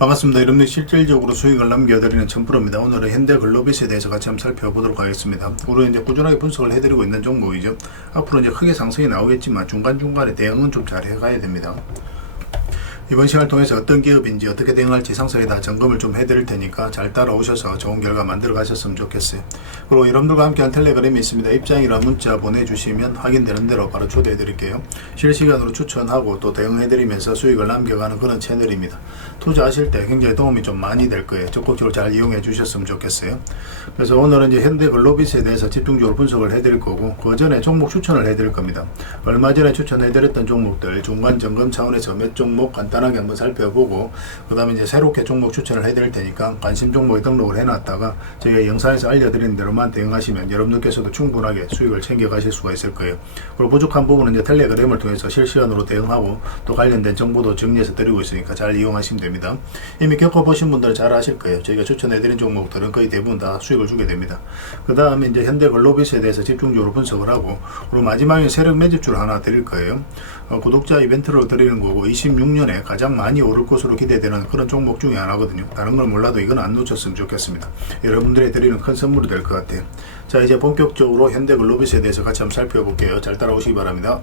반갑습니다. 여러분들 실질적으로 수익을 남겨드리는 첨프로입니다. 오늘은 현대글로비스에 대해서 같이 한번 살펴보도록 하겠습니다. 우리는 이제 꾸준하게 분석을 해드리고 있는 종목이죠. 앞으로 이제 크게 상승이 나오겠지만 중간중간에 대응은 좀 잘 해가야 됩니다. 이번 시간을 통해서 어떤 기업인지 어떻게 대응할지 상세히 다 점검을 좀 해드릴 테니까 잘 따라오셔서 좋은 결과 만들어 가셨으면 좋겠어요. 그리고 여러분들과 함께한 텔레그램이 있습니다. 입장이라 문자 보내주시면 확인되는 대로 바로 초대해 드릴게요. 실시간으로 추천하고 또 대응해 드리면서 수익을 남겨가는 그런 채널입니다. 투자하실 때 굉장히 도움이 좀 많이 될 거예요. 적극적으로 잘 이용해 주셨으면 좋겠어요. 그래서 오늘은 이제 현대글로비스에 대해서 집중적으로 분석을 해 드릴 거고, 그 전에 종목 추천을 해 드릴 겁니다. 얼마 전에 추천해 드렸던 종목들 중간 점검 차원에서 몇 종목 간단하게 한번 살펴보고, 그 다음에 이제 새롭게 종목 추천을 해 드릴 테니까 관심 종목에 등록을 해 놨다가 저희가 영상에서 알려드리는 대로만 대응하시면 여러분들께서도 충분하게 수익을 챙겨 가실 수가 있을 거예요. 그리고 부족한 부분은 이제 텔레그램을 통해서 실시간으로 대응하고 또 관련된 정보도 정리해서 드리고 있으니까 잘 이용하시면 됩니다. 이미 겪어보신 분들은 잘 아실 거예요. 저희가 추천해 드린 종목들은 거의 대부분 다 수익을 주게 됩니다. 그 다음에 이제 현대글로비스에 대해서 집중적으로 분석을 하고, 그리고 마지막에 세력 매집주를 하나 드릴 거예요. 구독자 이벤트로 드리는 거고 26년에 가장 많이 오를 것으로 기대되는 그런 종목 중에 하나거든요. 다른 걸 몰라도 이건 안 놓쳤으면 좋겠습니다. 여러분들이 드리는 큰 선물이 될 것 같아요. 자, 이제 본격적으로 현대글로비스에 대해서 같이 한번 살펴볼게요. 잘 따라오시기 바랍니다.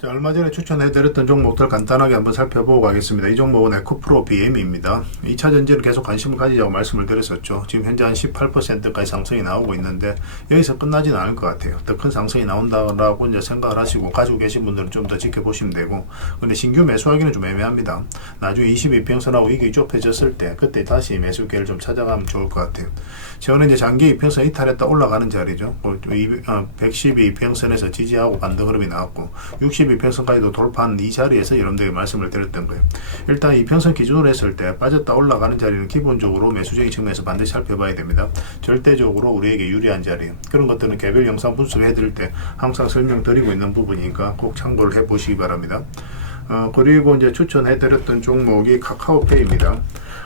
자, 얼마 전에 추천해드렸던 종목들 간단하게 한번 살펴보고 가겠습니다. 이 종목은 에코프로 BM입니다. 2차전지는 계속 관심을 가지자고 말씀을 드렸었죠. 지금 현재 한 18%까지 상승이 나오고 있는데 여기서 끝나지는 않을 것 같아요. 더 큰 상승이 나온다라고 이제 생각을 하시고 가지고 계신 분들은 좀 더 지켜보시면 되고, 근데 신규 매수하기는 좀 애매합니다. 나중에 22평선하고 이게 좁혀졌을 때 그때 다시 매수 기회를 좀 찾아가면 좋을 것 같아요. 저는 이제 장기 이평선 이탈했다 올라가는 자리죠. 112평선에서 지지하고 반등 흐름이 나왔고 62평선까지도 돌파한 이 자리에서 여러분들에게 말씀을 드렸던 거예요. 일단 이평선 기준으로 했을 때 빠졌다 올라가는 자리는 기본적으로 매수적인 측면에서 반드시 살펴봐야 됩니다. 절대적으로 우리에게 유리한 자리, 그런 것들은 개별 영상 분석해 드릴 때 항상 설명드리고 있는 부분이니까 꼭 참고를 해 보시기 바랍니다. 그리고 이제 추천해 드렸던 종목이 카카오페이입니다.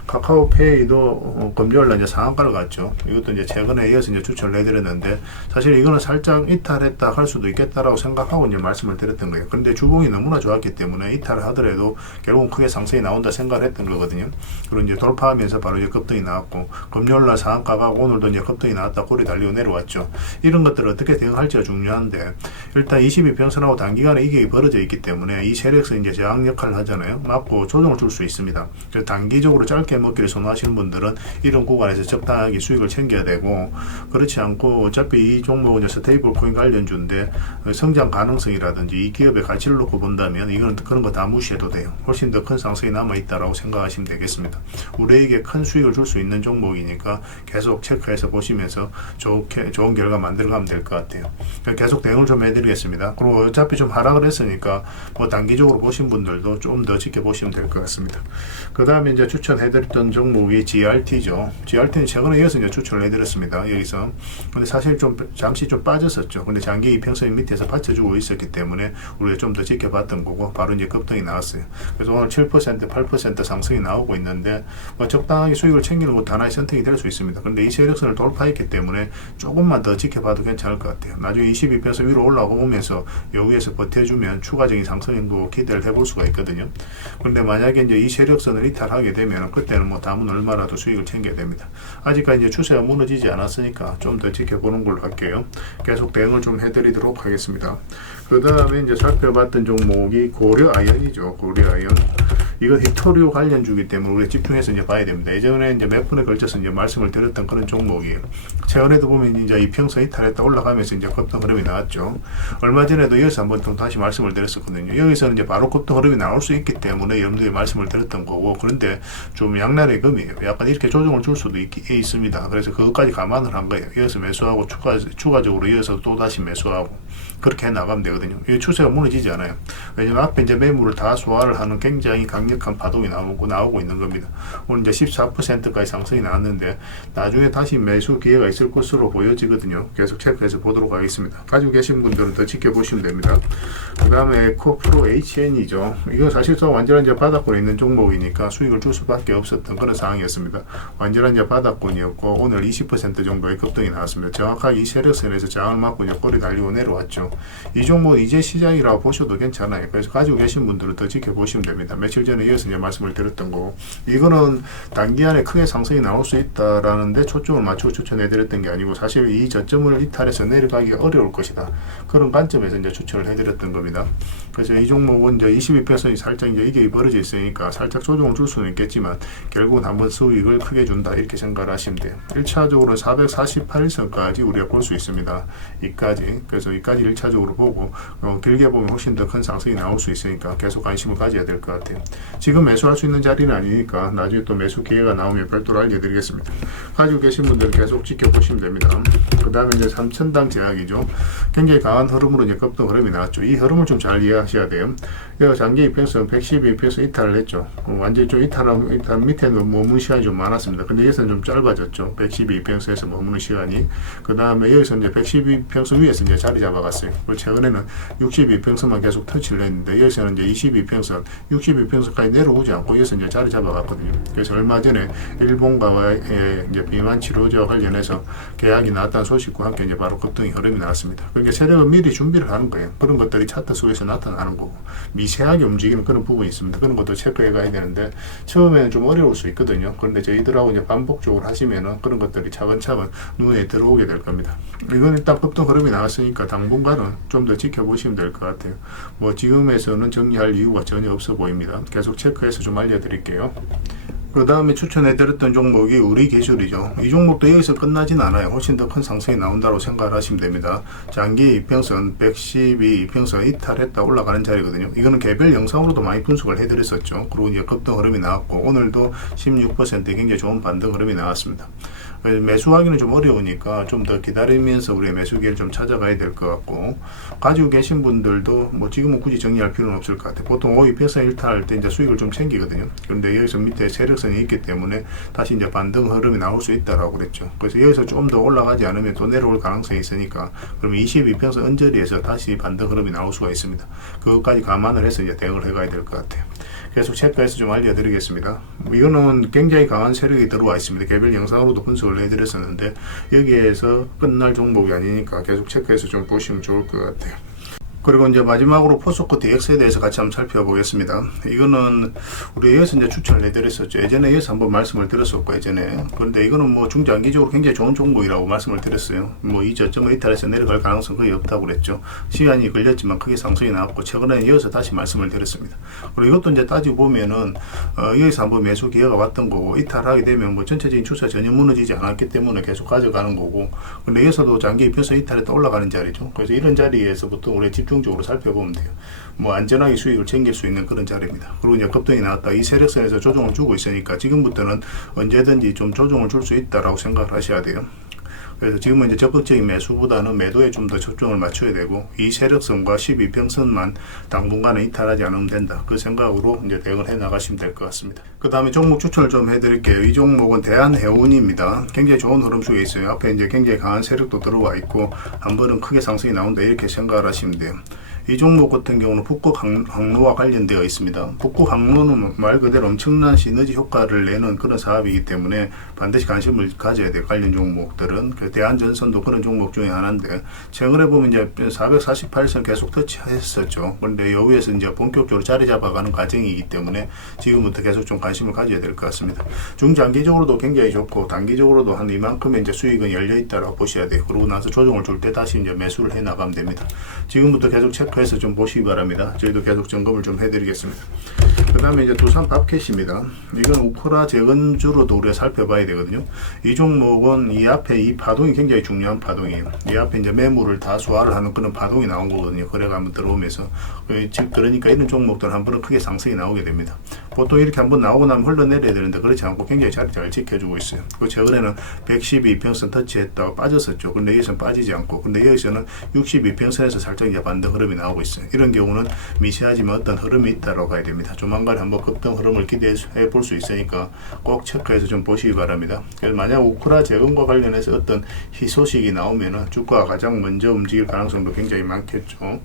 카카오페이도 금요일날 이제 상한가를 갔죠. 이것도 이제 최근에 이어서 이제 추천을 해드렸는데, 사실 이거는 살짝 이탈했다 할 수도 있겠다라고 생각하고 이제 말씀을 드렸던 거예요. 그런데 주봉이 너무나 좋았기 때문에 이탈을 하더라도 결국은 크게 상승이 나온다 생각을 했던 거거든요. 그리고 이제 돌파하면서 바로 이제 급등이 나왔고, 금요일날 상한가 가고 오늘도 이제 급등이 나왔다 꼬리 달리고 내려왔죠. 이런 것들을 어떻게 대응할지가 중요한데, 일단 22평선하고 단기간에 이격이 벌어져 있기 때문에 이 세력에서 이제 저항 역할을 하잖아요. 맞고 조정을 줄 수 있습니다. 그래서 단기적으로 짧게 먹기를 선호하시는 분들은 이런 구간에서 적당하게 수익을 챙겨야 되고, 그렇지 않고 어차피 이 종목은 스테이블 코인 관련주인데 성장 가능성이라든지 이 기업의 가치를 놓고 본다면 이거는 그런 거 다 무시해도 돼요. 훨씬 더 큰 상승이 남아 있다라고 생각하시면 되겠습니다. 우리에게 큰 수익을 줄 수 있는 종목이니까 계속 체크해서 보시면서 좋은 결과 만들어가면 될 것 같아요. 계속 대응을 좀 해드리겠습니다. 그리고 어차피 좀 하락을 했으니까 뭐 단기적으로 보신 분들도 좀 더 지켜보시면 될 것 같습니다. 그 다음에 이제 추천해드렸던 종목이 GRT죠. GRT는 최근에 이어서 이제 추천을 해드렸습니다. 여기서. 근데 사실 좀 잠시 좀 빠졌었죠. 근데 장기 이평선 밑에서 받쳐주고 있었기 때문에 우리가 좀 더 지켜봤던 거고 바로 이제 급등이 나왔어요. 그래서 오늘 7%, 8% 상승이 나오고 있는데 뭐 적당하게 수익을 챙기는 것도 하나의 선택이 될 수 있습니다. 근데 이 세력선을 돌파했기 때문에 조금만 더 지켜봐도 괜찮을 것 같아요. 나중에 22평선 위로 올라오면서 여기에서 버텨주면 추가적인 상승도 기대를 해볼 수가 있거든요. 그런데 만약에 이제 이 세력선을 이탈하게 되면 그때는 뭐 담은 얼마라도 수익을 챙겨야 됩니다. 아직까지 이제 추세가 무너지지 않았으니까 좀 더 지켜보는 걸로 할게요. 계속 대응을 좀 해드리도록 하겠습니다. 그 다음에 이제 살펴봤던 종목이 고려아연이죠. 고려아연. 이건 히토리오 관련주기 때문에 우리가 집중해서 이제 봐야 됩니다. 예전에 이제 몇 분에 걸쳐서 이제 말씀을 드렸던 그런 종목이에요. 최근에도 보면 이제 이평선 이탈했다 올라가면서 이제 급등 흐름이 나왔죠. 얼마 전에도 여기서 한번 또 다시 말씀을 드렸었거든요. 여기서는 이제 바로 급등 흐름이 나올 수 있기 때문에 여러분들이 말씀을 드렸던 거고, 그런데 좀 양날의 검이에요. 약간 이렇게 조정을 줄 수도 있습니다. 그래서 그것까지 감안을 한 거예요. 이어서 매수하고 추가적으로 이어서 또 다시 매수하고 그렇게 나가면 되거든요. 이 추세가 무너지지 않아요. 왜냐면 앞에 이제 매물을 다 소화를 하는 굉장히 강력한 파동이 나오고 있는 겁니다. 오늘 이제 14%까지 상승이 나왔는데 나중에 다시 매수 기회가 있을 것으로 보여지거든요. 계속 체크해서 보도록 하겠습니다. 가지고 계신 분들은 더 지켜보시면 됩니다. 그 다음에 에코프로 HN이죠. 이건 사실상 완전한 이제 바닥권에 있는 종목이니까 수익을 줄 수밖에 없었던 그런 상황이었습니다. 완전한 이제 바닥권이었고 오늘 20% 정도의 급등이 나왔습니다. 정확하게 이 세력선에서 저항을 맞고 이제 꼬리 달리고 내려왔죠. 이 종목은 이제 시작이라고 보셔도 괜찮아요. 그래서 가지고 계신 분들은 더 지켜보시면 됩니다. 며칠 전에 저는 이어서 이제 말씀을 드렸던 거고, 이거는 단기간에 크게 상승이 나올 수 있다라는데 초점을 맞추고 추천해 드렸던 게 아니고, 사실 이 저점을 이탈해서 내려가기가 어려울 것이다, 그런 관점에서 이제 추천을 해 드렸던 겁니다. 그래서 이 종목은 이제 22%이 살짝 이제 이게 벌어져 있으니까 살짝 조정을 줄 수는 있겠지만 결국은 한번 수익을 크게 준다, 이렇게 생각을 하시면 돼요. 1차적으로 448선까지 우리가 볼 수 있습니다. 이까지. 그래서 이까지 1차적으로 보고 길게 보면 훨씬 더 큰 상승이 나올 수 있으니까 계속 관심을 가져야 될 것 같아요. 지금 매수할 수 있는 자리는 아니니까 나중에 또 매수 기회가 나오면 별도로 알려드리겠습니다. 가지고 계신 분들은 계속 지켜보시면 됩니다. 그 다음에 이제 3천당 제약이죠. 굉장히 강한 흐름으로 이제 급등 흐름이 나왔죠. 이 흐름을 좀 잘 이해하셔야 돼요. 여기가 장기 이평선 112평선 이탈을 했죠. 완전히 좀 이탈 밑에는 머무는 시간이 좀 많았습니다. 근데 여기서는 좀 짧아졌죠. 112평선에서 머무는 시간이. 그 다음에 여기서 이제 112평선 위에서 이제 자리 잡아갔어요. 그리고 최근에는 62평선만 계속 터치를 했는데 여기서는 이제 22평선, 62평선까지 내려오지 않고 여기서 이제 자리 잡아갔거든요. 그래서 얼마 전에 일본과의 이제 비만 치료제와 관련해서 계약이 나왔다는 소식과 함께 이제 바로 급등이 흐름이 나왔습니다. 그러니까 세력은 미리 준비를 하는 거예요. 그런 것들이 차트 속에서 나타나는 거고, 미세하게 움직이는 그런 부분이 있습니다. 그런 것도 체크해 가야 되는데 처음에는 좀 어려울 수 있거든요. 그런데 저희들하고 이제 반복적으로 하시면은 그런 것들이 차근차근 눈에 들어오게 될 겁니다. 이건 일단 급등 흐름이 나왔으니까 당분간은 좀 더 지켜보시면 될 것 같아요. 뭐 지금에서는 정리할 이유가 전혀 없어 보입니다. 계속 체크해서 좀 알려드릴게요. 그 다음에 추천해드렸던 종목이 우리 기술이죠. 이 종목도 여기서 끝나진 않아요. 훨씬 더 큰 상승이 나온다고 생각을 하시면 됩니다. 장기 이평선 112 이평선 이탈했다 올라가는 자리거든요. 이거는 개별 영상으로도 많이 분석을 해드렸었죠. 그리고 이제 급등 흐름이 나왔고 오늘도 16% 굉장히 좋은 반등 흐름이 나왔습니다. 매수하기는 좀 어려우니까 좀 더 기다리면서 우리의 매수 기회를 좀 찾아가야 될 것 같고, 가지고 계신 분들도 뭐 지금은 굳이 정리할 필요는 없을 것 같아요. 보통 5위평선 일탈할 때 이제 수익을 좀 챙기거든요. 그런데 여기서 밑에 세력선이 있기 때문에 다시 이제 반등 흐름이 나올 수 있다라고 그랬죠. 그래서 여기서 좀 더 올라가지 않으면 또 내려올 가능성이 있으니까, 그러면 22평선 언저리에서 다시 반등 흐름이 나올 수가 있습니다. 그것까지 감안을 해서 이제 대응을 해가야 될 것 같아요. 계속 체크해서 좀 알려드리겠습니다. 이거는 굉장히 강한 세력이 들어와 있습니다. 개별 영상으로도 분석을 해드렸었는데 여기에서 끝날 종목이 아니니까 계속 체크해서 좀 보시면 좋을 것 같아요. 그리고 이제 마지막으로 포스코 DX에 대해서 같이 한번 살펴보겠습니다. 이거는 우리 여기서 이제 추천을 해드렸었죠. 예전에 여기서 한번 말씀을 드렸었고, 예전에. 그런데 이거는 뭐 중장기적으로 굉장히 좋은 종목이라고 말씀을 드렸어요. 뭐 이 저점을 이탈해서 내려갈 가능성 거의 없다고 그랬죠. 시간이 걸렸지만 크게 상승이 나왔고, 최근에 이어서 다시 말씀을 드렸습니다. 그리고 이것도 이제 따지고 보면은 여기서 한번 매수 기회가 왔던 거고, 이탈하게 되면 뭐 전체적인 추세 전혀 무너지지 않았기 때문에 계속 가져가는 거고, 근데 여기서도 장기 입혀서 이탈했다 올라가는 자리죠. 그래서 이런 자리에서부터 우리 집중적으로 살펴보면 돼요. 뭐 안전하게 수익을 챙길 수 있는 그런 자리입니다. 그리고 이제 급등이 나왔다. 이 세력선에서 조정을 주고 있으니까 지금부터는 언제든지 좀 조정을 줄 수 있다라고 생각을 하셔야 돼요. 그래서 지금은 이제 적극적인 매수보다는 매도에 좀 더 초점을 맞춰야 되고, 이 세력선과 12평선만 당분간은 이탈하지 않으면 된다, 그 생각으로 이제 대응을 해 나가시면 될 것 같습니다. 그 다음에 종목 추천을 좀 해드릴게요. 이 종목은 대한해운입니다. 굉장히 좋은 흐름 속에 있어요. 앞에 이제 굉장히 강한 세력도 들어와 있고 한 번은 크게 상승이 나온다, 이렇게 생각을 하시면 돼요. 이 종목 같은 경우는 북극 항로와 관련되어 있습니다. 북극 항로는 말 그대로 엄청난 시너지 효과를 내는 그런 사업이기 때문에 반드시 관심을 가져야 돼요. 관련 종목들은. 대한전선도 그런 종목 중에 하나인데, 최근에 보면 이제 448선 계속 터치했었죠. 그런데 여기에서 이제 본격적으로 자리 잡아가는 과정이기 때문에 지금부터 계속 좀 관심을 가져야 될 것 같습니다. 중장기적으로도 굉장히 좋고 단기적으로도 한 이만큼의 이제 수익은 열려 있다라고 보셔야 돼요. 그러고 나서 조정을 줄 때 다시 이제 매수를 해 나가면 됩니다. 지금부터 계속 체크해서 좀 보시기 바랍니다. 저희도 계속 점검을 좀 해드리겠습니다. 그 다음에 이제 두산 밥캣입니다. 이건 우크라 재건주로도 우리가 살펴봐야 되거든요. 이 종목은 이 앞에 이 파동이 굉장히 중요한 파동이에요. 이 앞에 이제 매물을 다 소화를 하는 그런 파동이 나온 거거든요. 거래가 한번 들어오면서. 그러니까 이런 종목들은 한 번은 크게 상승이 나오게 됩니다. 보통 이렇게 한번 나오고 나면 흘러내려야 되는데 그렇지 않고 굉장히 자리 잘 지켜주고 있어요. 그 최근에는 112평선 터치했다가 빠졌었죠. 근데 여기서는 빠지지 않고, 근데 여기서는 62평선에서 살짝 이제 반등 흐름이 나오고 있어요. 이런 경우는 미세하지만 어떤 흐름이 있다고 봐야 됩니다. 조만간에 한번 급등 흐름을 기대해 볼 수 있으니까 꼭 체크해서 좀 보시기 바랍니다. 그래서 만약 우크라 재건과 관련해서 어떤 희소식이 나오면은 주가가 가장 먼저 움직일 가능성도 굉장히 많겠죠.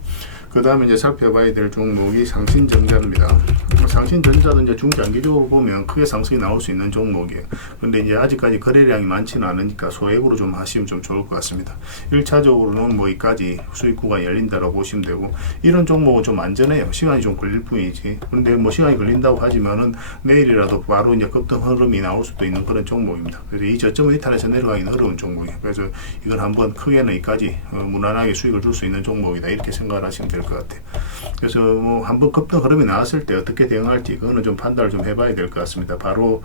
그 다음에 이제 살펴봐야 될 종목이 상신전자입니다. 상신전자도 이제 중장기적으로 보면 크게 상승이 나올 수 있는 종목이에요. 근데 이제 아직까지 거래량이 많지는 않으니까 소액으로 좀 하시면 좀 좋을 것 같습니다. 1차적으로는 뭐 이까지 수익 구간이 열린다고 보시면 되고, 이런 종목은 좀 안전해요. 시간이 좀 걸릴 뿐이지. 근데 뭐 시간이 걸린다고 하지만은 내일이라도 바로 이제 급등 흐름이 나올 수도 있는 그런 종목입니다. 그래서 이 저점을 이탈해서 내려가기는 어려운 종목이에요. 그래서 이걸 한번 크게는 이까지 무난하게 수익을 줄 수 있는 종목이다, 이렇게 생각을 하시면 될 것 같아요. 그래서 뭐 한번 급등 흐름이 나왔을 때 어떻게 대응할지 그거는 좀 판단을 좀 해봐야 될 것 같습니다. 바로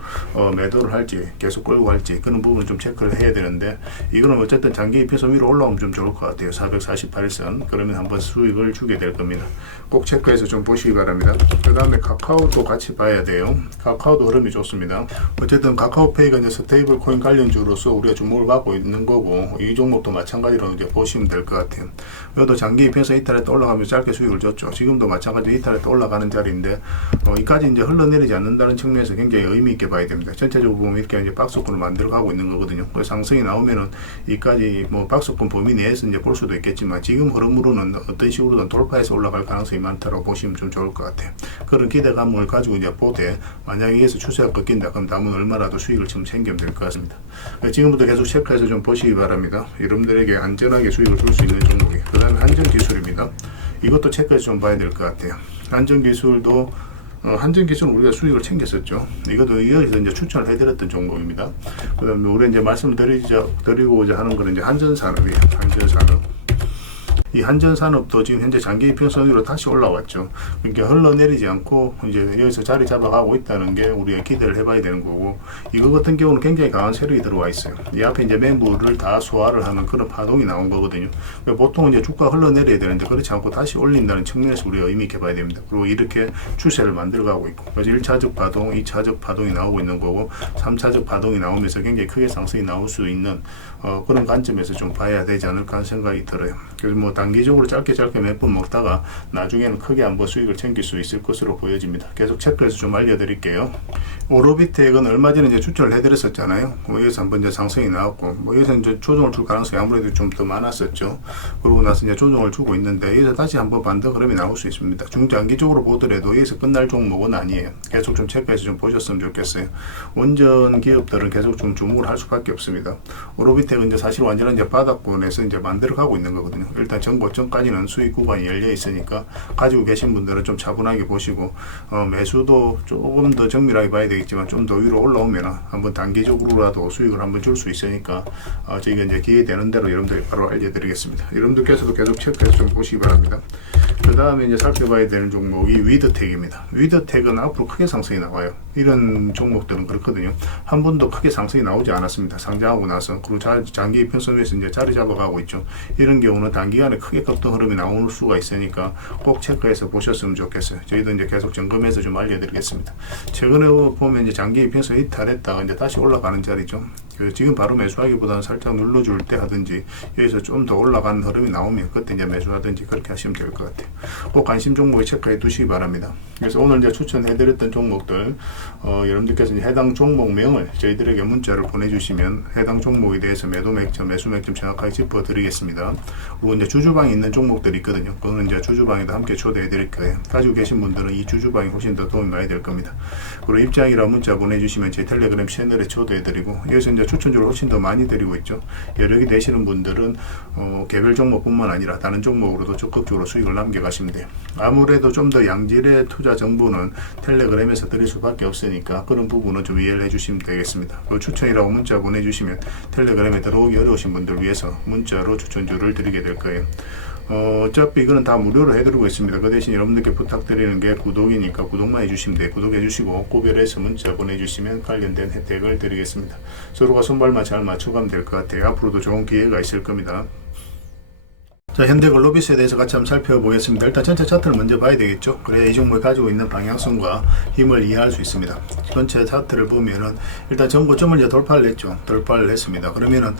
매도를 할지 계속 끌고 갈지 그런 부분은 좀 체크를 해야 되는데, 이거는 어쨌든 장기 입혀서 위로 올라오면 좀 좋을 것 같아요. 448선 그러면 한번 수익을 주게 될 겁니다. 꼭 체크해서 좀 보시기 바랍니다. 그 다음에 카카오도 같이 봐야 돼요. 카카오도 흐름이 좋습니다. 어쨌든 카카오페이가 이제 스테이블 코인 관련주로서 우리가 주목을 받고 있는 거고, 이 종목도 마찬가지로 이제 보시면 될 것 같아요. 이것도 장기 입혀서 이탈했다 올라가면서 짧게 수익을 줬죠. 지금도 마찬가지로 이탈했다 올라가는 자리인데, 이까지 이제 흘러내리지 않는다는 측면에서 굉장히 의미 있게 봐야 됩니다. 전체적으로 보면 이렇게 이제 박스권을 만들어 가고 있는 거거든요. 그래서 상승이 나오면은 이까지 뭐 박스권 범위 내에서 이제 볼 수도 있겠지만, 지금 흐름으로는 어떤 식으로든 돌파해서 올라갈 가능성이 많다고 보시면 좀 좋을 것 같아요. 그런 기대감을 가지고 이제 보되, 만약에 여기서 추세가 꺾인다 그럼 다음은 얼마라도 수익을 좀 챙기면 될 것 같습니다. 지금부터 계속 체크해서 좀 보시기 바랍니다. 여러분들에게 안전하게 수익을 줄 수 있는 종목이. 그 다음에 한전기술입니다. 이것도 체크해서 좀 봐야 될 것 같아요. 한전기술도 한전기술은 우리가 수익을 챙겼었죠. 이것도 여기서 이제 추천을 해드렸던 종목입니다. 그 다음에 우리 이제 말씀을 드리고자 하는 거는 이제 한전산업이에요. 한전산업. 이 한전산업도 지금 현재 장기 이평선으로 다시 올라왔죠. 그러니까 흘러내리지 않고 이제 여기서 자리 잡아가고 있다는 게 우리가 기대를 해봐야 되는 거고, 이거 같은 경우는 굉장히 강한 세력이 들어와 있어요. 이 앞에 이제 매물을 다 소화를 하는 그런 파동이 나온 거거든요. 그러니까 보통 이제 주가 흘러내려야 되는데 그렇지 않고 다시 올린다는 측면에서 우리가 의미 있게 봐야 됩니다. 그리고 이렇게 추세를 만들어가고 있고, 그래서 1차적 파동, 2차적 파동이 나오고 있는 거고, 3차적 파동이 나오면서 굉장히 크게 상승이 나올 수 있는 그런 관점에서 좀 봐야 되지 않을까 하는 생각이 들어요. 그래서 뭐 단기적으로 짧게 몇 번 먹다가 나중에는 크게 한번 수익을 챙길 수 있을 것으로 보여집니다. 계속 체크해서 좀 알려드릴게요. 오로비텍은 얼마 전에 이제 추천을 해드렸었잖아요. 여기서 한번 이제 상승이 나왔고, 여기서 이제 조정을 줄 가능성이 아무래도 좀 더 많았었죠. 그러고 나서 이제 조정을 주고 있는데, 여기서 다시 한번 반등 흐름이 나올 수 있습니다. 중장기적으로 보더라도 여기서 끝날 종목은 아니에요. 계속 좀 체크해서 좀 보셨으면 좋겠어요. 원전 기업들은 계속 좀 주목을 할 수밖에 없습니다. 오로비텍은 이제 사실 완전한 이제 바닥권에서 이제 만들어 가고 있는 거거든요. 일단 전고점까지는 수익 구간이 열려 있으니까 가지고 계신 분들은 좀 차분하게 보시고, 매수도 조금 더 정밀하게 봐야 되겠지만 좀 더 위로 올라오면 한번 단기적으로라도 수익을 한번 줄 수 있으니까 저희가 이제 기회되는 대로 여러분들이 바로 알려드리겠습니다. 여러분들께서도 계속 체크해서 좀 보시기 바랍니다. 그 다음에 이제 살펴봐야 되는 종목이 위드텍입니다. 위드텍은 앞으로 크게 상승이 나와요. 이런 종목들은 그렇거든요. 한 번도 크게 상승이 나오지 않았습니다. 상장하고 나서. 그리고 장기 이평선 위에서 이제 자리 잡아가고 있죠. 이런 경우는 단기간에 크게 급등 흐름이 나올 수가 있으니까 꼭 체크해서 보셨으면 좋겠어요. 저희도 이제 계속 점검해서 좀 알려드리겠습니다. 최근에 보면 이제 장기 이평선 이탈했다가 이제 다시 올라가는 자리죠. 지금 바로 매수하기보다는 살짝 눌러줄 때 하든지, 여기서 좀 더 올라가는 흐름이 나오면 그때 이제 매수하든지 그렇게 하시면 될 것 같아요. 꼭 관심 종목에 체크해 두시기 바랍니다. 그래서 오늘 이제 추천해드렸던 종목들, 여러분들께서 이제 해당 종목명을 저희들에게 문자를 보내주시면 해당 종목에 대해서 매도 맥점, 매수 맥점 정확하게 짚어드리겠습니다. 그리고 이제 주주방에 있는 종목들이 있거든요. 그거는 이제 주주방에도 함께 초대해드릴 거예요. 가지고 계신 분들은 이 주주방이 훨씬 더 도움이 많이 될 겁니다. 그리고 입장이라 문자 보내주시면 제 텔레그램 채널에 초대해드리고, 여기서 이제 추천주를 훨씬 더 많이 드리고 있죠. 여러 개 되시는 분들은 개별 종목뿐만 아니라 다른 종목으로도 적극적으로 수익을 남겨가시면 돼요. 아무래도 좀 더 양질의 투자 정보는 텔레그램에서 드릴 수밖에 없으니까 그런 부분은 좀 이해를 해주시면 되겠습니다. 추천이라고 문자 보내주시면 텔레그램에 들어오기 어려우신 분들 위해서 문자로 추천주를 드리게 될 거예요. 어차피 이거는 다 무료로 해드리고 있습니다. 그 대신 여러분들께 부탁드리는 게 구독이니까 구독만 해주시면 돼요. 구독해주시고 구별해서 문자 보내주시면 관련된 혜택을 드리겠습니다. 서로가 손발만 잘 맞춰가면 될 것 같아요. 앞으로도 좋은 기회가 있을 겁니다. 자, 현대글로비스에 대해서 같이 한번 살펴보겠습니다. 일단 전체 차트를 먼저 봐야 되겠죠. 그래야 이 종목이 가지고 있는 방향성과 힘을 이해할 수 있습니다. 전체 차트를 보면은 일단 전고점을 이제 돌파를 했죠. 돌파를 했습니다. 그러면은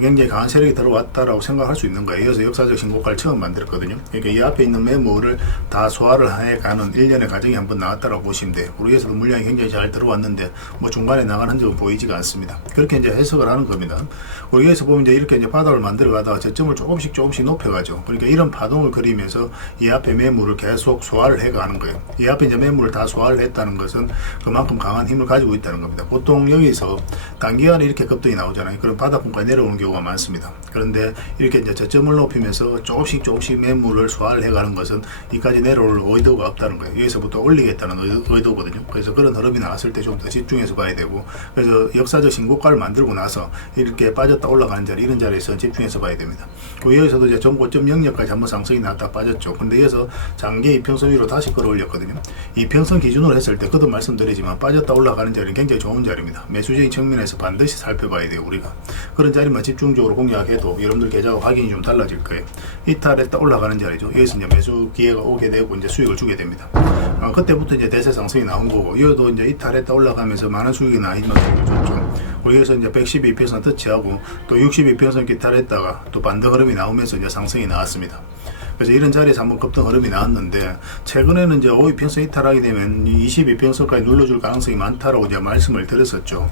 굉장히 강한 세력이 들어왔다라고 생각할 수 있는 거예요. 이어서 역사적 신고가를 처음 만들었거든요. 그러니까 이 앞에 있는 매물을 다 소화를 해가는 일련의 과정이 한번 나왔다라고 보시면 돼요. 그리고 여기서도 물량이 굉장히 잘 들어왔는데 뭐 중간에 나가는 흔적은 보이지가 않습니다. 그렇게 이제 해석을 하는 겁니다. 그리고 여기서 보면 이제 이렇게 이제 바닥을 만들어 가다가 저점을 조금씩 높여 살펴가죠. 그러니까 이런 파동을 그리면서 이 앞에 매물을 계속 소화를 해가는 거예요. 이 앞에 이제 매물을 다 소화를 했다는 것은 그만큼 강한 힘을 가지고 있다는 겁니다. 보통 여기서 단기간에 이렇게 급등이 나오잖아요. 그럼 바닥권까지 내려오는 경우가 많습니다. 그런데 이렇게 이제 저점을 높이면서 조금씩 매물을 소화를 해가는 것은 이까지 내려올 의도가 없다는 거예요. 여기서부터 올리겠다는 의도거든요. 그래서 그런 흐름이 나왔을 때 좀 더 집중해서 봐야 되고, 그래서 역사적 신고가를 만들고 나서 이렇게 빠졌다 올라가는 자리, 이런 자리에서 집중해서 봐야 됩니다. 여기서도 이제 전고점 영역까지 한번 상승이 나왔다 빠졌죠. 근데 여기서 장기 이평선 위로 다시 끌어올렸거든요. 이평선 기준으로 했을 때 그도 말씀드리지만 빠졌다 올라가는 자리는 굉장히 좋은 자리입니다. 매수적인 측면에서 반드시 살펴봐야 돼요. 우리가 그런 자리만 집중적으로 공략해도 여러분들 계좌가 확인이 좀 달라질 거예요. 이탈했다 올라가는 자리죠. 여기서 이제 매수 기회가 오게 되고 이제 수익을 주게 됩니다. 그때부터 이제 대세 상승이 나온 거고, 이것도 이제 이탈했다 올라가면서 많은 수익이 나있는 수익을 줬죠. 여기서 이제 112평선 터치하고 또 62평선 기탈했다가 또 반등 흐름이 나오면서 이제 상승이 나왔습니다. 그래서 이런 자리에서 한번 급등 흐름이 나왔는데, 최근에는 이제 5위평선 이탈하게 되면 22평선까지 눌러줄 가능성이 많다라고 이제 말씀을 드렸었죠.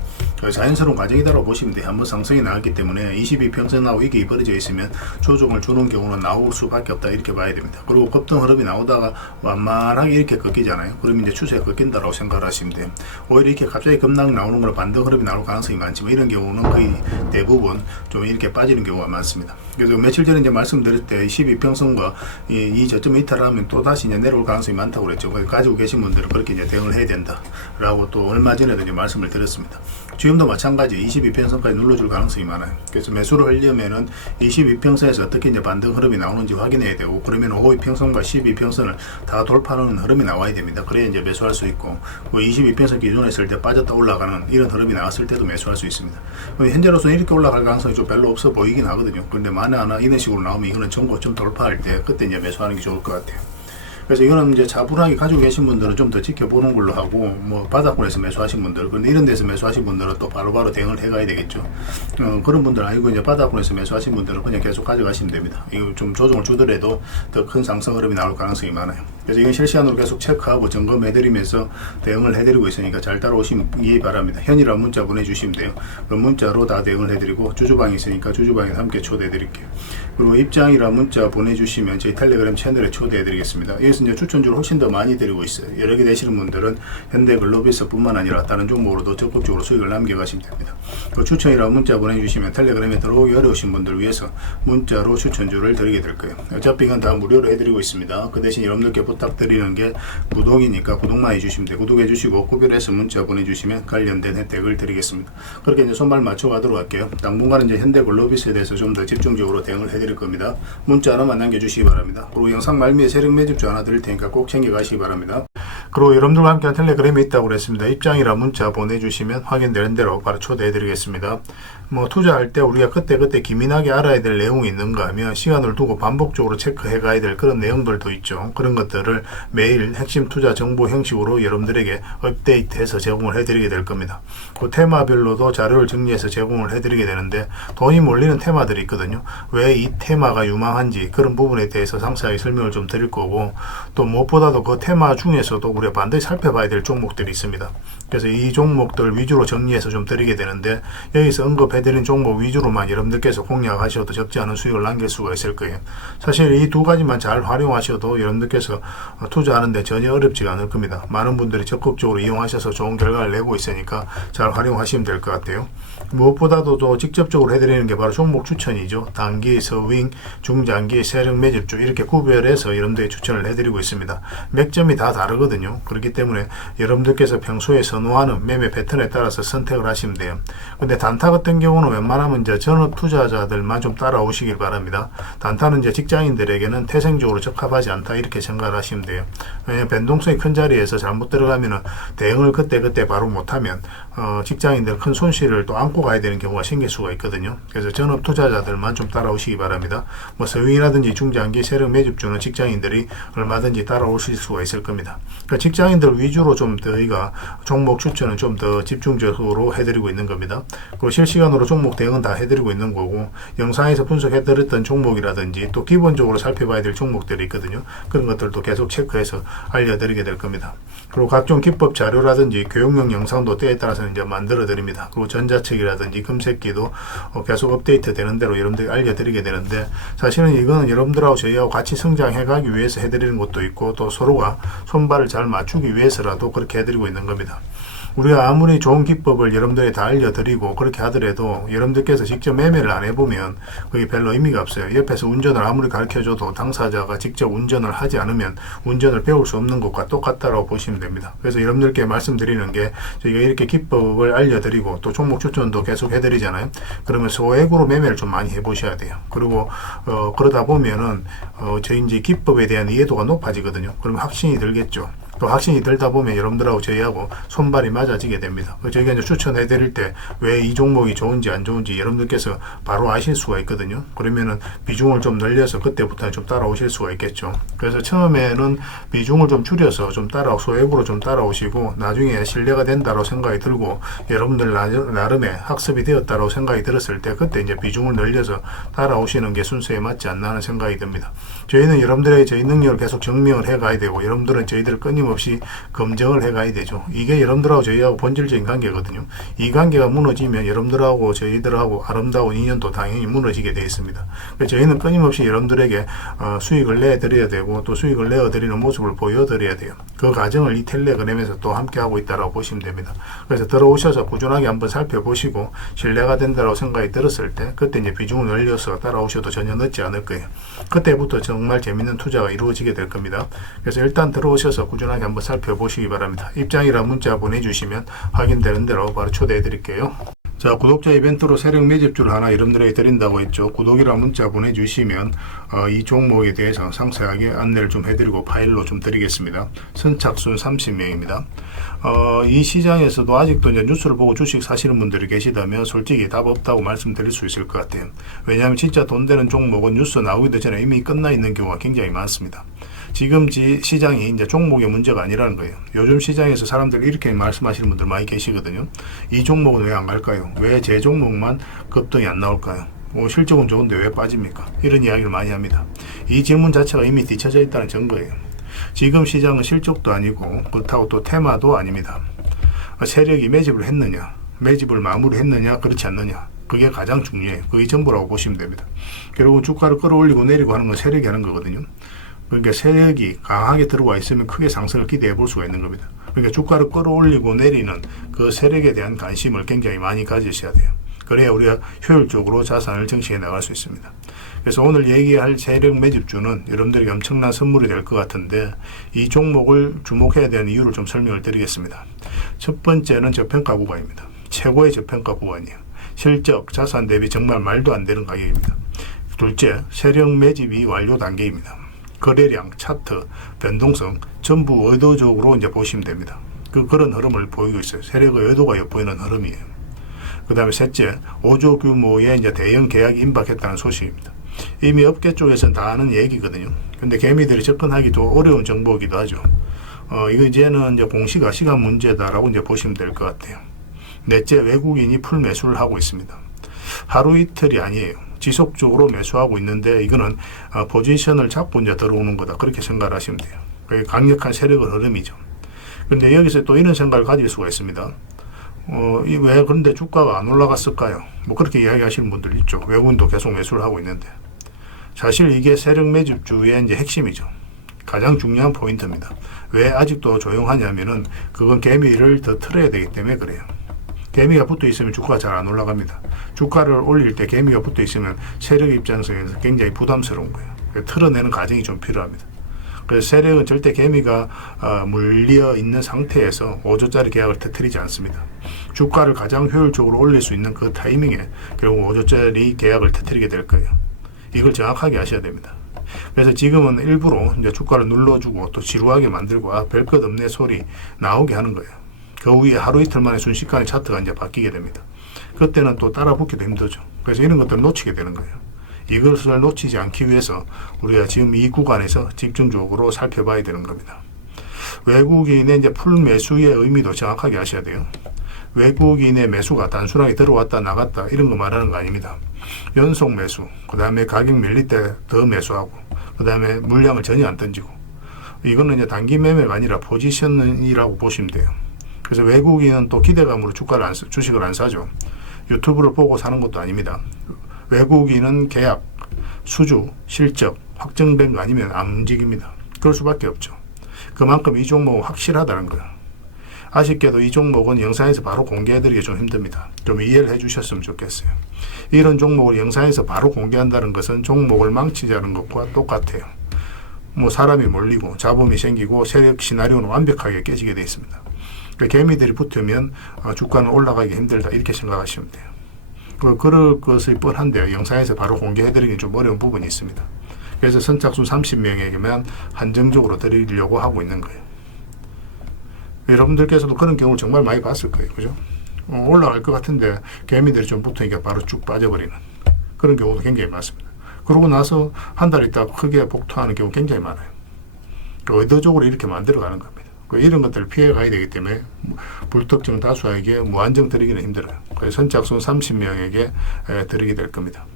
자연스러운 과정이다라고 보시면 돼요. 한번 상승이 나왔기 때문에 22평선하고 이게 벌어져 있으면 조정을 주는 경우는 나올 수밖에 없다, 이렇게 봐야 됩니다. 그리고 급등 흐름이 나오다가 완만하게 이렇게 꺾이잖아요. 그러면 이제 추세가 꺾인다라고 생각을 하시면 돼요. 오히려 이렇게 갑자기 급락 나오는 거로 반등 흐름이 나올 가능성이 많지만, 이런 경우는 거의 대부분 좀 이렇게 빠지는 경우가 많습니다. 그래서 며칠 전에 이제 말씀드릴 때 12평선과 이 저점 이탈하면 또 다시 이제 내려올 가능성이 많다고 그랬죠. 가지고 계신 분들은 그렇게 이제 대응을 해야 된다라고 또 얼마 전에도 이제 말씀을 드렸습니다. 지금도 마찬가지 22평선까지 눌러줄 가능성이 많아요. 그래서 매수를 하려면은 22평선에서 어떻게 이제 반등 흐름이 나오는지 확인해야 되고, 그러면 5위평선과 12평선을 다 돌파하는 흐름이 나와야 됩니다. 그래야 이제 매수할 수 있고, 22평선 기준에 있을 때 빠졌다 올라가는 이런 흐름이 나왔을 때도 매수할 수 있습니다. 현재로서 이렇게 올라갈 가능성이 좀 별로 없어 보이긴 하거든요. 그런데 만에 하나 이런 식으로 나오면 이거는 전고점 돌파할 때 그때 이제 매수하는 게 좋을 것 같아요. 그래서 이거는 이제 차분하게 가지고 계신 분들은 좀 더 지켜보는 걸로 하고, 뭐 바닥권에서 매수하신 분들, 그런데 이런 데서 매수하신 분들은 또 바로바로 대응을 해가야 되겠죠. 그런 분들 아니고 이제 바닥권에서 매수하신 분들은 그냥 계속 가져가시면 됩니다. 이거 좀 조정을 주더라도 더 큰 상승 흐름이 나올 가능성이 많아요. 그래서 이건 실시간으로 계속 체크하고 점검해드리면서 대응을 해드리고 있으니까 잘 따라오시기 바랍니다. 현이라 문자 보내주시면 돼요. 그 문자로 다 대응을 해드리고, 주주방이 있으니까 주주방에서 함께 초대해드릴게요. 그리고 입장이라 문자 보내주시면 저희 텔레그램 채널에 초대해드리겠습니다. 여기서 이제 추천주를 훨씬 더 많이 드리고 있어요. 여러 개 되시는 분들은 현대글로비스 뿐만 아니라 다른 종목으로도 적극적으로 수익을 남겨가시면 됩니다. 그 추천이라 문자 보내주시면 텔레그램에 들어오기 어려우신 분들 위해서 문자로 추천주를 드리게 될 거예요. 어차피 이건 다 무료로 해드리고 있습니다. 그 대신 여러분들께 부탁드리는 게 구독이니까 구독만 해주시면 돼요. 구독해주시고 구별해서 문자 보내주시면 관련된 혜택을 드리겠습니다. 그렇게 이제 손발 맞춰가도록 할게요. 당분간은 이제 현대글로비스에 대해서 좀 더 집중적으로 대응을 해드릴 겁니다. 문자 하나만 남겨주시기 바랍니다. 그리고 영상 말미에 세력 매집주 하나 드릴 테니까 꼭 챙겨가시기 바랍니다. 그리고 여러분들과 함께한 텔레그램이 있다고 그랬습니다. 입장이라 문자 보내주시면 확인되는 대로 바로 초대해드리겠습니다. 뭐 투자할 때 우리가 그때 기민하게 알아야 될 내용이 있는가 하면 시간을 두고 반복적으로 체크해 가야 될 그런 내용들도 있죠. 그런 것들을 매일 핵심 투자 정보 형식으로 여러분들에게 업데이트해서 제공을 해드리게 될 겁니다. 그 테마별로도 자료를 정리해서 제공을 해드리게 되는데, 돈이 몰리는 테마들이 있거든요. 왜 이 테마가 유망한지 그런 부분에 대해서 상세하게 설명을 좀 드릴 거고, 또 무엇보다도 그 테마 중에서도 우리가 반드시 살펴봐야 될 종목들이 있습니다. 그래서 이 종목들 위주로 정리해서 좀 드리게 되는데, 여기서 언급해드린 종목 위주로만 여러분들께서 공략하셔도 적지 않은 수익을 남길 수가 있을 거예요. 사실 이 두 가지만 잘 활용하셔도 여러분들께서 투자하는데 전혀 어렵지가 않을 겁니다. 많은 분들이 적극적으로 이용하셔서 좋은 결과를 내고 있으니까 잘 활용하시면 될 것 같아요. 무엇보다도 또 직접적으로 해드리는 게 바로 종목 추천이죠. 단기, 서윙, 중장기, 세력 매집주 이렇게 구별해서 여러분들에게 추천을 해드리고 있습니다. 맥점이 다 다르거든요. 그렇기 때문에 여러분들께서 평소에 선호하는 매매 패턴에 따라서 선택을 하시면 돼요. 근데 단타 같은 경우는 웬만하면 이제 전업 투자자들만 좀 따라오시길 바랍니다. 단타는 이제 직장인들에게는 태생적으로 적합하지 않다, 이렇게 생각을 하시면 돼요. 왜냐하면 변동성이 큰 자리에서 잘못 들어가면 대응을 그때 바로 못하면 직장인들 큰 손실을 또 안고 가야 되는 경우가 생길 수가 있거든요. 그래서 전업 투자자들만 좀 따라오시기 바랍니다. 뭐 서윙이라든지 중장기 세력 매집주는 직장인들이 얼마든지 따라오실 수가 있을 겁니다. 그러니까 직장인들 위주로 좀 저희가 종목 추천은 좀 더 집중적으로 해드리고 있는 겁니다. 그리고 실시간으로 종목 대응은 다 해드리고 있는 거고, 영상에서 분석해드렸던 종목이라든지 또 기본적으로 살펴봐야 될 종목들이 있거든요. 그런 것들도 계속 체크해서 알려드리게 될 겁니다. 그리고 각종 기법 자료라든지 교육용 영상도 때에 따라서 이제 만들어 드립니다. 그리고 전자책이라든지 금색기도 계속 업데이트 되는 대로 여러분들이 알려드리게 되는데, 사실은 이거는 여러분들하고 저희하고 같이 성장해 가기 위해서 해드리는 것도 있고, 또 서로가 손발을 잘 맞추기 위해서라도 그렇게 해드리고 있는 겁니다. 우리가 아무리 좋은 기법을 여러분들이 다 알려드리고 그렇게 하더라도 여러분들께서 직접 매매를 안 해보면 그게 별로 의미가 없어요. 옆에서 운전을 아무리 가르쳐줘도 당사자가 직접 운전을 하지 않으면 운전을 배울 수 없는 것과 똑같다고 보시면 됩니다. 그래서 여러분들께 말씀드리는 게, 저희가 이렇게 기법을 알려드리고 또 종목 추천도 계속 해드리잖아요. 그러면 소액으로 매매를 좀 많이 해보셔야 돼요. 그리고 그러다 보면은 저희 이제 기법에 대한 이해도가 높아지거든요. 그러면 확신이 들겠죠. 또 확신이 들다 보면 여러분들하고 저희하고 손발이 맞아지게 됩니다. 저희가 이제 추천해 드릴 때 왜 이 종목이 좋은지 안 좋은지 여러분들께서 바로 아실 수가 있거든요. 그러면은 비중을 좀 늘려서 그때부터는 좀 따라오실 수가 있겠죠. 그래서 처음에는 비중을 좀 줄여서 좀 소액으로 좀 따라오시고, 나중에 신뢰가 된다고 생각이 들고 여러분들 나름의 학습이 되었다고 생각이 들었을 때 그때 이제 비중을 늘려서 따라오시는 게 순서에 맞지 않나 하는 생각이 듭니다. 저희는 여러분들의 저희 능력을 계속 증명을 해 가야 되고, 여러분들은 저희들을 끊임없이 검증을 해 가야 되죠. 이게 여러분들하고 저희하고 본질적인 관계거든요. 이 관계가 무너지면 여러분들하고 저희들하고 아름다운 인연도 당연히 무너지게 되어 있습니다. 그래서 저희는 끊임없이 여러분들에게 수익을 내드려야 되고, 또 수익을 내어드리는 모습을 보여드려야 돼요. 그 과정을 이 텔레그램에서 또 함께 하고 있다고 보시면 됩니다. 그래서 들어오셔서 꾸준하게 한번 살펴보시고 신뢰가 된다고 생각이 들었을 때 그때 이제 비중을 늘려서 따라오셔도 전혀 늦지 않을 거예요. 그때부터 정말 재밌는 투자가 이루어지게 될 겁니다. 그래서 일단 들어오셔서 꾸준하게 한번 살펴보시기 바랍니다. 입장이랑 문자 보내주시면 확인되는 대로 바로 초대해 드릴게요. 자, 구독자 이벤트로 세력 매집주를 하나 여러분들에게 드린다고 했죠. 구독이랑 문자 보내주시면 이 종목에 대해서 상세하게 안내를 좀 해드리고 파일로 좀 드리겠습니다. 선착순 30명입니다. 이 시장에서도 아직도 이제 뉴스를 보고 주식 사시는 분들이 계시다면 솔직히 답 없다고 말씀드릴 수 있을 것 같아요. 왜냐하면 진짜 돈 되는 종목은 뉴스 나오기도 전에 이미 끝나 있는 경우가 굉장히 많습니다. 지금 시장이 이제 종목의 문제가 아니라는 거예요. 요즘 시장에서 사람들이 이렇게 말씀하시는 분들 많이 계시거든요. 이 종목은 왜 안 갈까요? 왜 제 종목만 급등이 안 나올까요? 실적은 좋은데 왜 빠집니까? 이런 이야기를 많이 합니다. 이 질문 자체가 이미 뒤쳐져 있다는 증거예요. 지금 시장은 실적도 아니고 그렇다고 또 테마도 아닙니다. 세력이 매집을 했느냐, 매집을 마무리했느냐, 그렇지 않느냐, 그게 가장 중요해요. 그게 전부라고 보시면 됩니다. 결국은 주가를 끌어올리고 내리고 하는 건 세력이 하는 거거든요. 그러니까 세력이 강하게 들어와 있으면 크게 상승을 기대해 볼 수가 있는 겁니다. 그러니까 주가를 끌어올리고 내리는 그 세력에 대한 관심을 굉장히 많이 가지셔야 돼요. 그래야 우리가 효율적으로 자산을 정치해 나갈 수 있습니다. 그래서 오늘 얘기할 세력 매집주는 여러분들에게 엄청난 선물이 될 것 같은데, 이 종목을 주목해야 되는 이유를 좀 설명을 드리겠습니다. 첫 번째는 저평가 구간입니다. 최고의 저평가 구간이에요. 실적, 자산 대비 정말 말도 안 되는 가격입니다. 둘째, 세력 매집이 완료 단계입니다. 거래량, 차트, 변동성 전부 의도적으로 이제 보시면 됩니다. 그런 흐름을 보이고 있어요. 세력의 의도가 엿보이는 흐름이에요. 그 다음에 셋째, 5조 규모의 이제 대형 계약이 임박했다는 소식입니다. 이미 업계 쪽에서는 다 아는 얘기거든요. 근데 개미들이 접근하기 좀 어려운 정보이기도 하죠. 이거 이제는 이제 공시가 시간 문제다라고 이제 보시면 될 것 같아요. 넷째, 외국인이 풀 매수를 하고 있습니다. 하루 이틀이 아니에요. 지속적으로 매수하고 있는데 이거는 포지션을 잡고 이제 들어오는 거다, 그렇게 생각을 하시면 돼요. 그게 강력한 세력의 흐름이죠. 근데 여기서 또 이런 생각을 가질 수가 있습니다. 왜 그런데 주가가 안 올라갔을까요? 뭐 그렇게 이야기하시는 분들 있죠. 외국인도 계속 매수를 하고 있는데, 사실 이게 세력 매집주의 이제 핵심이죠. 가장 중요한 포인트입니다. 왜 아직도 조용하냐면은 그건 개미를 더 틀어야 되기 때문에 그래요. 개미가 붙어 있으면 주가가 잘 안 올라갑니다. 주가를 올릴 때 개미가 붙어 있으면 세력 입장에서 굉장히 부담스러운 거예요. 틀어내는 과정이 좀 필요합니다. 그래서 세력은 절대 개미가 물려 있는 상태에서 5조짜리 계약을 터뜨리지 않습니다. 주가를 가장 효율적으로 올릴 수 있는 그 타이밍에 결국 5조짜리 계약을 터뜨리게 될 거예요. 이걸 정확하게 아셔야 됩니다. 그래서 지금은 일부러 이제 주가를 눌러주고 또 지루하게 만들고 별것 없네 소리 나오게 하는 거예요. 그 후에 하루 이틀 만에 순식간에 차트가 이제 바뀌게 됩니다. 그때는 또 따라 붙기도 힘들죠. 그래서 이런 것들을 놓치게 되는 거예요. 이것을 놓치지 않기 위해서 우리가 지금 이 구간에서 집중적으로 살펴봐야 되는 겁니다. 외국인의 이제 풀 매수의 의미도 정확하게 아셔야 돼요. 외국인의 매수가 단순하게 들어왔다 나갔다 이런 거 말하는 거 아닙니다. 연속 매수, 그 다음에 가격 밀릴 때 더 매수하고, 그 다음에 물량을 전혀 안 던지고, 이거는 이제 단기 매매가 아니라 포지션이라고 보시면 돼요. 그래서 외국인은 또 기대감으로 주식을 안 사죠. 유튜브를 보고 사는 것도 아닙니다. 외국인은 계약, 수주, 실적 확정된 거 아니면 안 움직입니다. 그럴 수밖에 없죠. 그만큼 이 종목은 확실하다는 거예요. 아쉽게도 이 종목은 영상에서 바로 공개해드리기 좀 힘듭니다. 좀 이해를 해주셨으면 좋겠어요. 이런 종목을 영상에서 바로 공개한다는 것은 종목을 망치자는 것과 똑같아요. 뭐 사람이 몰리고 자본이 생기고 세력 시나리오는 완벽하게 깨지게 되어 있습니다. 그러니까 개미들이 붙으면 주가는 올라가기 힘들다 이렇게 생각하시면 돼요. 그럴 것이 뻔한데요. 영상에서 바로 공개해드리기 좀 어려운 부분이 있습니다. 그래서 선착순 30명에게만 한정적으로 드리려고 하고 있는 거예요. 여러분들께서도 그런 경우를 정말 많이 봤을 거예요. 그죠? 올라갈 것 같은데 개미들이 좀 붙으니까 바로 쭉 빠져버리는 그런 경우도 굉장히 많습니다. 그러고 나서 한 달 있다가 크게 복토하는 경우 굉장히 많아요. 의도적으로 이렇게 만들어가는 겁니다. 이런 것들을 피해 가야 되기 때문에 불특정 다수에게 무한정 드리기는 힘들어요. 그래서 선착순 30명에게 드리게 될 겁니다.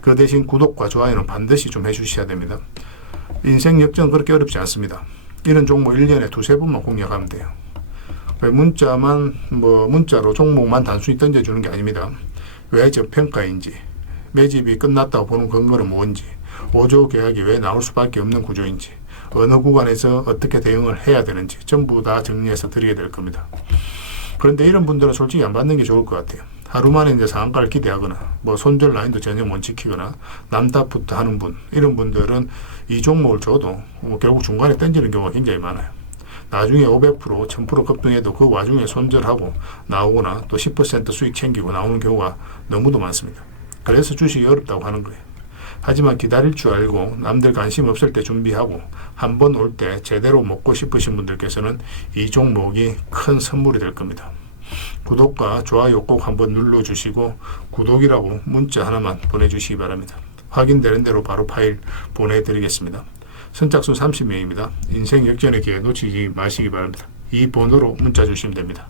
그 대신 구독과 좋아요는 반드시 좀 해주셔야 됩니다. 인생 역전은 그렇게 어렵지 않습니다. 이런 종목 1년에 두세 번만 공략하면 돼요. 문자로 종목만 단순히 던져주는 게 아닙니다. 왜 저평가인지, 매집이 끝났다고 보는 근거는 뭔지, 5조 계약이 왜 나올 수밖에 없는 구조인지, 어느 구간에서 어떻게 대응을 해야 되는지 전부 다 정리해서 드리게 될 겁니다. 그런데 이런 분들은 솔직히 안 받는 게 좋을 것 같아요. 하루 만에 이제 상한가를 기대하거나 손절 라인도 전혀 못 지키거나 남답부터 하는 분, 이런 분들은 이 종목을 줘도 결국 중간에 던지는 경우가 굉장히 많아요. 나중에 500%, 1000% 급등해도 그 와중에 손절하고 나오거나 또 10% 수익 챙기고 나오는 경우가 너무도 많습니다. 그래서 주식이 어렵다고 하는 거예요. 하지만 기다릴 줄 알고 남들 관심 없을 때 준비하고 한 번 올 때 제대로 먹고 싶으신 분들께서는 이 종목이 큰 선물이 될 겁니다. 구독과 좋아요 꼭 한번 눌러주시고 구독이라고 문자 하나만 보내주시기 바랍니다. 확인되는 대로 바로 파일 보내드리겠습니다. 선착순 30명입니다. 인생 역전의 기회 놓치지 마시기 바랍니다. 이 번호로 문자 주시면 됩니다.